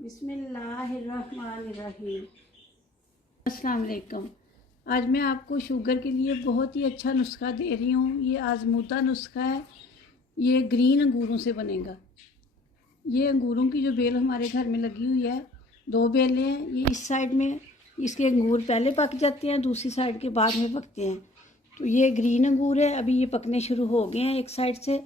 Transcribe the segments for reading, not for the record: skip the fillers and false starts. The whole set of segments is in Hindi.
बिस्मिल्लाहिर्रहमानिर्रहीम। अस्सलाम वालेकुम। आज मैं आपको शुगर के लिए बहुत ही अच्छा नुस्खा दे रही हूँ। ये आज़मूदा नुस्खा है। ये ग्रीन अंगूरों से बनेगा। ये अंगूरों की जो बेल हमारे घर में लगी हुई है, 2 बेलें हैं। ये इस साइड में इसके अंगूर पहले पक जाते हैं, दूसरी साइड के बाद में पकते हैं। तो ये ग्रीन अंगूर है, अभी ये पकने शुरू हो गए हैं एक साइड से।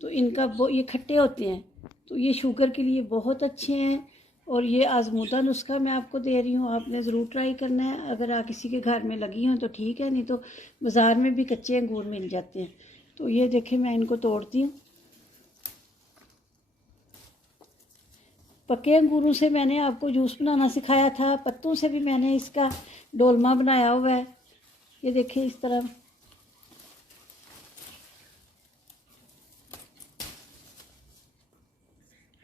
तो इनका ये खट्टे होते हैं, तो ये शुगर के लिए बहुत अच्छे हैं। और ये आज़मूदा नुस्खा मैं आपको दे रही हूँ, आपने ज़रूर ट्राई करना है। अगर आप किसी के घर में लगी हों तो ठीक है, नहीं तो बाज़ार में भी कच्चे अंगूर मिल जाते हैं। तो ये देखें, मैं इनको तोड़ती हूँ। पके अंगूरों से मैंने आपको जूस बनाना सिखाया था, पत्तों से भी मैंने इसका डोलमा बनाया हुआ है। ये देखिए इस तरह।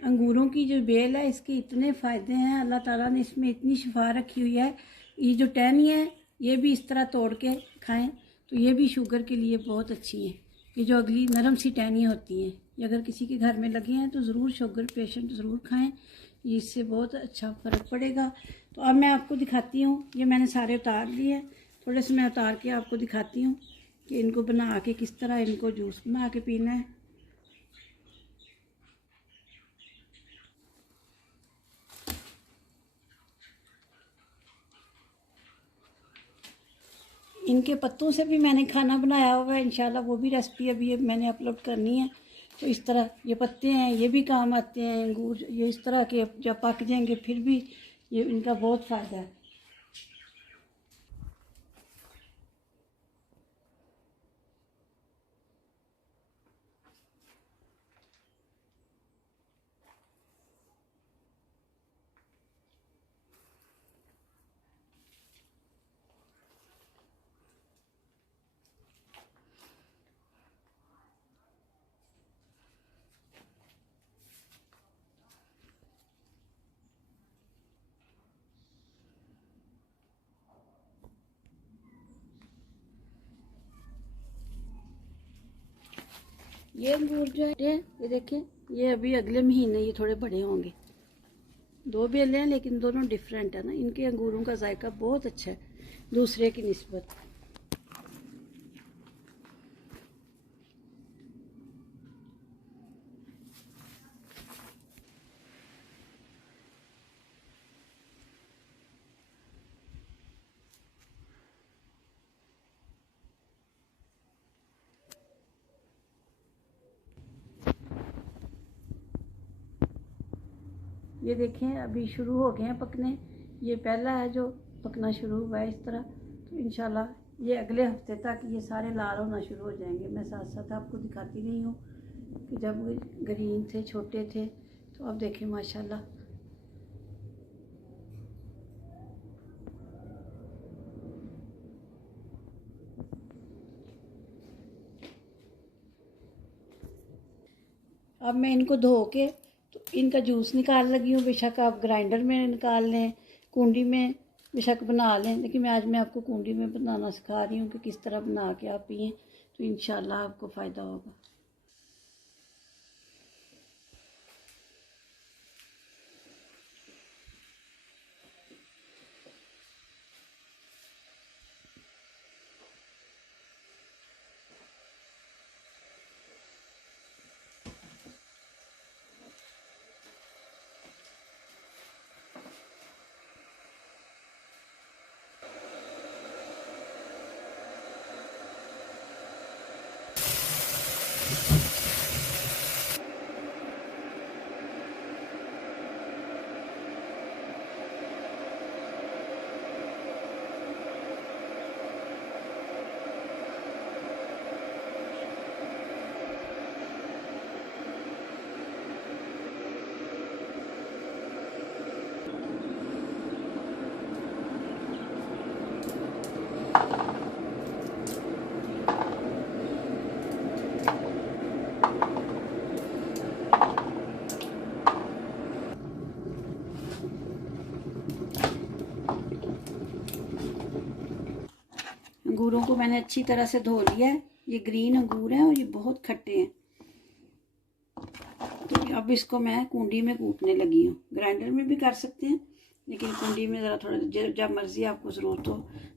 अंगूरों की जो बेल है, इसके इतने फ़ायदे हैं, अल्लाह ताला ने इसमें इतनी शिफा रखी हुई है। ये जो टहनी है, ये भी इस तरह तोड़ के खाएं तो ये भी शुगर के लिए बहुत अच्छी है। ये जो अगली नरम सी टहनियाँ होती हैं, ये अगर किसी के घर में लगे हैं तो ज़रूर शुगर पेशेंट ज़रूर खाएं, ये इससे बहुत अच्छा फ़र्क पड़ेगा। तो अब मैं आपको दिखाती हूँ। ये मैंने सारे उतार लिए, थोड़े से मैं उतार के आपको दिखाती हूँ कि इनको बना के किस तरह इनको जूस बना के पीना है। इनके पत्तों से भी मैंने खाना बनाया हुआ है, इंशाल्लाह वो भी रेसिपी अभी मैंने अपलोड करनी है। तो इस तरह ये पत्ते हैं, ये भी काम आते हैं। अंगूर ये इस तरह के जब पक जाएंगे फिर भी ये इनका बहुत फ़ायदा है। ये अंगूर जो है, ये देखें, ये अभी अगले महीने ये थोड़े बड़े होंगे। 2 बेलें हैं लेकिन दोनों डिफरेंट है ना। इनके अंगूरों का जायका बहुत अच्छा है दूसरे की निस्बत। ये देखें अभी शुरू हो गए हैं पकने। ये पहला है जो पकना शुरू हुआ है इस तरह। तो इंशाल्लाह ये अगले हफ्ते तक ये सारे लाल होना शुरू हो जाएंगे। मैं साथ साथ आपको दिखाती नहीं हूँ कि जब ग्रीन थे, छोटे थे, तो अब देखें माशाल्लाह। अब मैं इनको धो के तो इनका जूस निकाल लगी हूँ। बेशक आप ग्राइंडर में निकाल लें, कुंडी में बेशक बना लें, लेकिन आज मैं आपको कुंडी में बनाना सिखा रही हूँ कि किस तरह बना के आप पिएँ, तो इंशाल्लाह आपको फ़ायदा होगा। अंगूरों को मैंने अच्छी तरह से धो लिया है। ये ग्रीन अंगूर हैं और ये बहुत खट्टे हैं। तो अब इसको मैं कुंडी में कूटने लगी हूँ। ग्राइंडर में भी कर सकते हैं, लेकिन कुंडी में ज़रा थोड़ा जब मर्ज़ी आपको ज़रूरत हो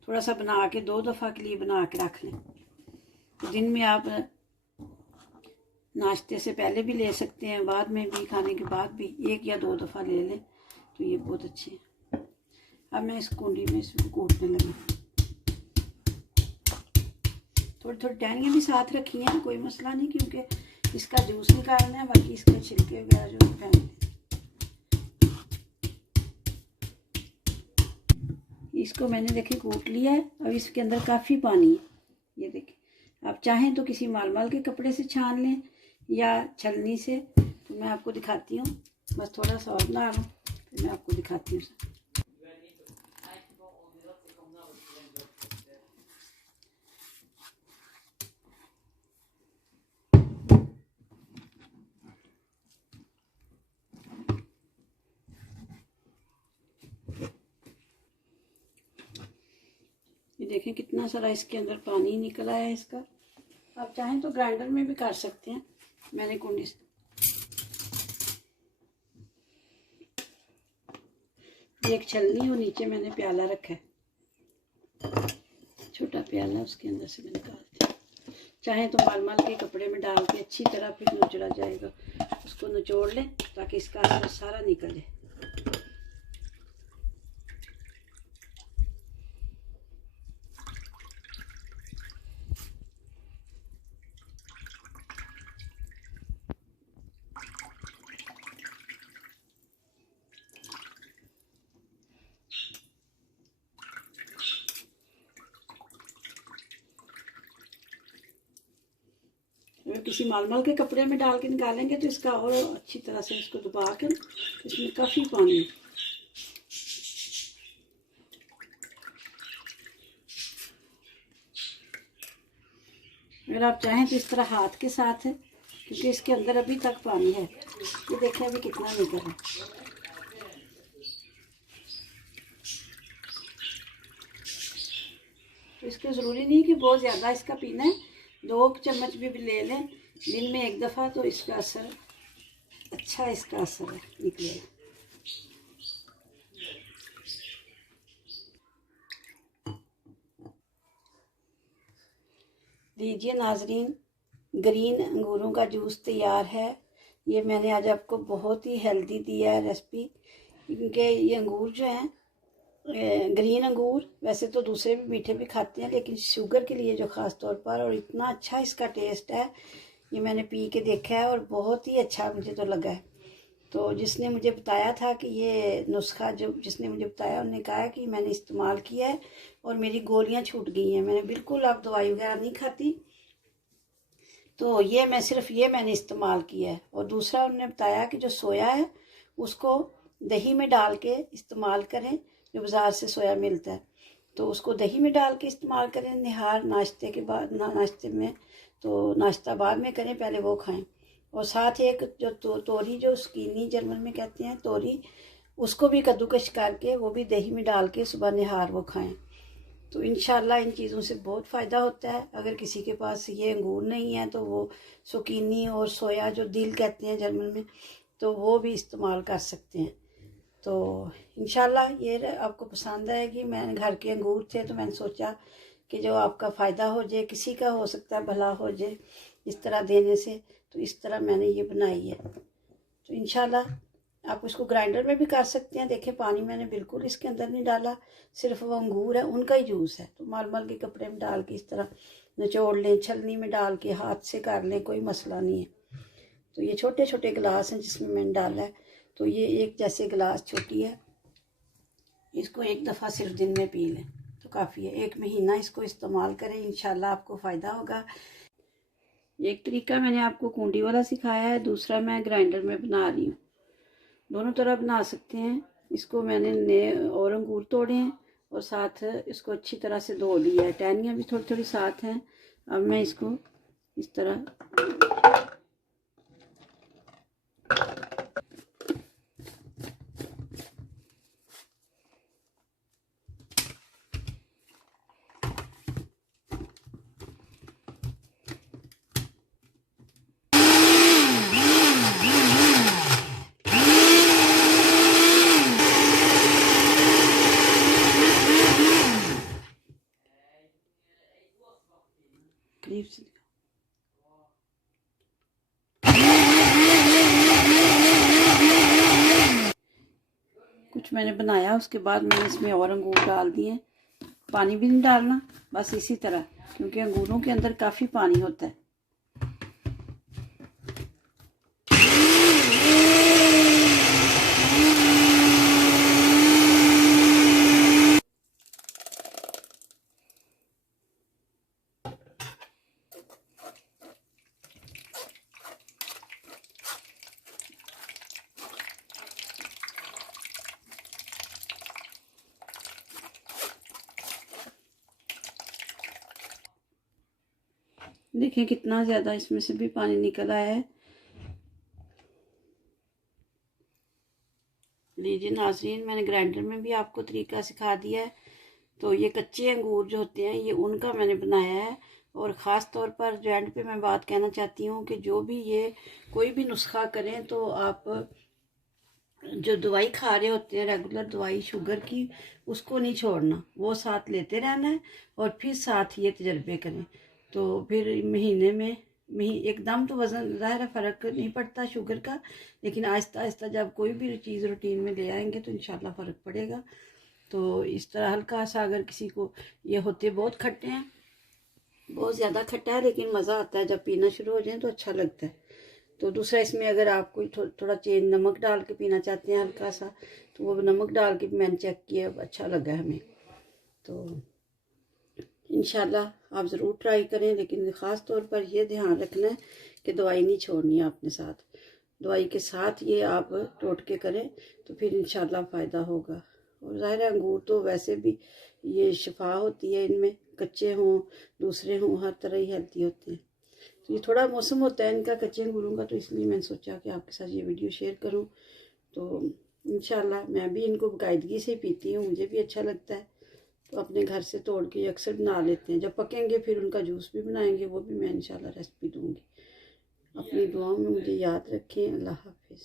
थोड़ा सा बना के 2 दफ़ा के लिए बना के रख लें। तो दिन में आप नाश्ते से पहले भी ले सकते हैं, बाद में भी, खाने के बाद भी 1 या 2 दफ़ा ले लें तो ये बहुत अच्छे हैं। अब मैं इस कुंडी में इसको कूटने लगी। थोड़ी थोड़ी टहनियाँ भी साथ रखी हैं, कोई मसला नहीं, क्योंकि इसका जूस निकालना है, बाकी इसके छिलके वगैरह जो फेंकते हैं। इसको मैंने देखे कूट लिया है। अब इसके अंदर काफ़ी पानी है, ये देखें। आप चाहें तो किसी माल के कपड़े से छान लें या छलनी से। तो मैं आपको दिखाती हूँ, बस थोड़ा सा और बना लूँ फिर मैं आपको दिखाती हूँ। ये देखें कितना सारा इसके अंदर पानी निकला है इसका। आप चाहें तो ग्राइंडर में भी कर सकते हैं। मैंने कुंडी से एक छलनी और नीचे मैंने प्याला रखा है, छोटा प्याला, उसके अंदर से मैं निकालती हूँ। चाहें तो माल के कपड़े में डाल के अच्छी तरह फिर निचोड़ा जाएगा, उसको निचोड़ लें ताकि इसका असर सारा निकले। अगर किसी माल के कपड़े में डाल के निकालेंगे तो इसका और अच्छी तरह से इसको दबा कर, इसमें काफ़ी पानी है। अगर आप चाहें तो इस तरह हाथ के साथ है, क्योंकि इसके अंदर अभी तक पानी है। ये देखें अभी कितना निकल है। तो इसको ज़रूरी नहीं कि बहुत ज़्यादा इसका पीना है, 2 चम्मच भी ले लें दिन में 1 दफ़ा, तो इसका असर अच्छा, इसका असर है निकलेगा। लीजिए नाजरीन, ग्रीन अंगूरों का जूस तैयार है। ये मैंने आज आपको बहुत ही हेल्दी दिया है रेसिपी, क्योंकि ये अंगूर जो हैं, ग्रीन अंगूर वैसे तो दूसरे भी मीठे भी खाते हैं, लेकिन शुगर के लिए जो ख़ास तौर पर, और इतना अच्छा इसका टेस्ट है। ये मैंने पी के देखा है और बहुत ही अच्छा मुझे तो लगा है। तो जिसने मुझे बताया था कि ये नुस्खा, जो जिसने मुझे बताया, उन्होंने कहा कि मैंने इस्तेमाल किया है और मेरी गोलियां छूट गई हैं। मैंने बिल्कुल अब दवाई वगैरह नहीं खाती, तो ये मैं सिर्फ ये मैंने इस्तेमाल किया है। और दूसरा उन्होंने बताया कि जो सोया है उसको दही में डाल के इस्तेमाल करें, जो बाज़ार से सोया मिलता है, तो उसको दही में डाल के इस्तेमाल करें निहार नाश्ते के बाद, नाश्ते में, तो नाश्ता बाद में करें, पहले वो खाएं। और साथ एक जो तोरी, जो स्कीनी जर्मन में कहते हैं तोरी, उसको भी कद्दूकश करके वो भी दही में डाल के सुबह निहार वो खाएं। तो इंशाल्लाह इन चीज़ों से बहुत फ़ायदा होता है। अगर किसी के पास ये अंगूर नहीं है तो वो सुकीनी और सोया, जो दिल कहते हैं जर्मन में, तो वो भी इस्तेमाल कर सकते हैं। तो इंशाल्लाह ये आपको पसंद आएगी। मैंने घर के अंगूर थे तो मैंने सोचा कि जो आपका फ़ायदा हो जाए, किसी का हो सकता है भला हो जाए इस तरह देने से, तो इस तरह मैंने ये बनाई है। तो इंशाल्लाह आप इसको ग्राइंडर में भी कर सकते हैं। देखिए पानी मैंने बिल्कुल इसके अंदर नहीं डाला, सिर्फ वो अंगूर है उनका ही जूस है। तो माल के कपड़े में डाल के इस तरह निचोड़ लें, छलनी में डाल के हाथ से कर लें, कोई मसला नहीं है। तो ये छोटे छोटे गिलास हैं जिसमें मैंने डाला है। तो ये एक जैसे गिलास छोटी है, इसको 1 दफ़ा सिर्फ दिन में पी लें तो काफ़ी है। 1 महीना इसको इस्तेमाल करें, इंशाल्लाह आपको फ़ायदा होगा। एक तरीका मैंने आपको कुंडी वाला सिखाया है, दूसरा मैं ग्राइंडर में बना रही हूँ। दोनों तरह बना सकते हैं। इसको मैंने नए और अंगूर तोड़े हैं और साथ इसको अच्छी तरह से धो लिया है, टहनियाँ भी थोड़ी थोड़ी साथ हैं। अब मैं इसको इस तरह करीब से कुछ मैंने बनाया, उसके बाद मैंने इसमें और अंगूर डाल दिए। पानी भी नहीं डालना, बस इसी तरह, क्योंकि अंगूरों के अंदर काफ़ी पानी होता है। देखिए कितना ज़्यादा इसमें से भी पानी निकल आया है। लीजिए नाज़रीन, मैंने ग्राइंडर में भी आपको तरीका सिखा दिया है। तो ये कच्चे अंगूर जो होते हैं, ये उनका मैंने बनाया है। और ख़ास तौर पर जो एंड पे मैं बात कहना चाहती हूँ कि जो भी ये कोई भी नुस्खा करें, तो आप जो दवाई खा रहे होते हैं, रेगुलर दवाई शुगर की, उसको नहीं छोड़ना, वो साथ लेते रहना है। और फिर साथ ये तजर्बे करें, तो फिर महीने में एकदम तो वज़न ज़ाहिर है फ़र्क नहीं पड़ता शुगर का, लेकिन आहिस्ता आहिस्ता जब कोई भी चीज़ रूटीन में ले आएंगे तो इंशाल्लाह फ़र्क पड़ेगा। तो इस तरह हल्का सा, अगर किसी को ये होते बहुत खट्टे हैं, बहुत ज़्यादा खट्टा है, लेकिन मज़ा आता है जब पीना शुरू हो जाए तो अच्छा लगता है। तो दूसरा इसमें अगर आप कोई थोड़ा चेंज नमक डाल के पीना चाहते हैं हल्का सा, तो वो नमक डाल के भी मैंने चेक किया, अच्छा लगा हमें। तो इंशाल्लाह आप ज़रूर ट्राई करें, लेकिन ख़ास तौर पर यह ध्यान रखना है कि दवाई नहीं छोड़नी है आपने साथ। दवाई के साथ ये आप टोटके करें तो फिर इंशाल्लाह फ़ायदा होगा। और ज़ाहिर है अंगूर तो वैसे भी ये शिफा होती है इनमें, कच्चे हों दूसरे हों, हर तरह ही हेल्दी होते हैं। तो ये थोड़ा मौसम होता है इनका कच्चे अंगूरों का, तो इसलिए मैंने सोचा कि आपके साथ ये वीडियो शेयर करूं। तो इंशाल्लाह मैं भी इनको बाकायदगी से पीती हूँ, मुझे भी अच्छा लगता है। तो अपने घर से तोड़ के अक्सर बना लेते हैं, जब पकेंगे फिर उनका जूस भी बनाएंगे, वो भी मैं इंशाल्लाह रेसिपी दूँगी। अपनी दुआओं में मुझे याद रखें। अल्लाह हाफिज़।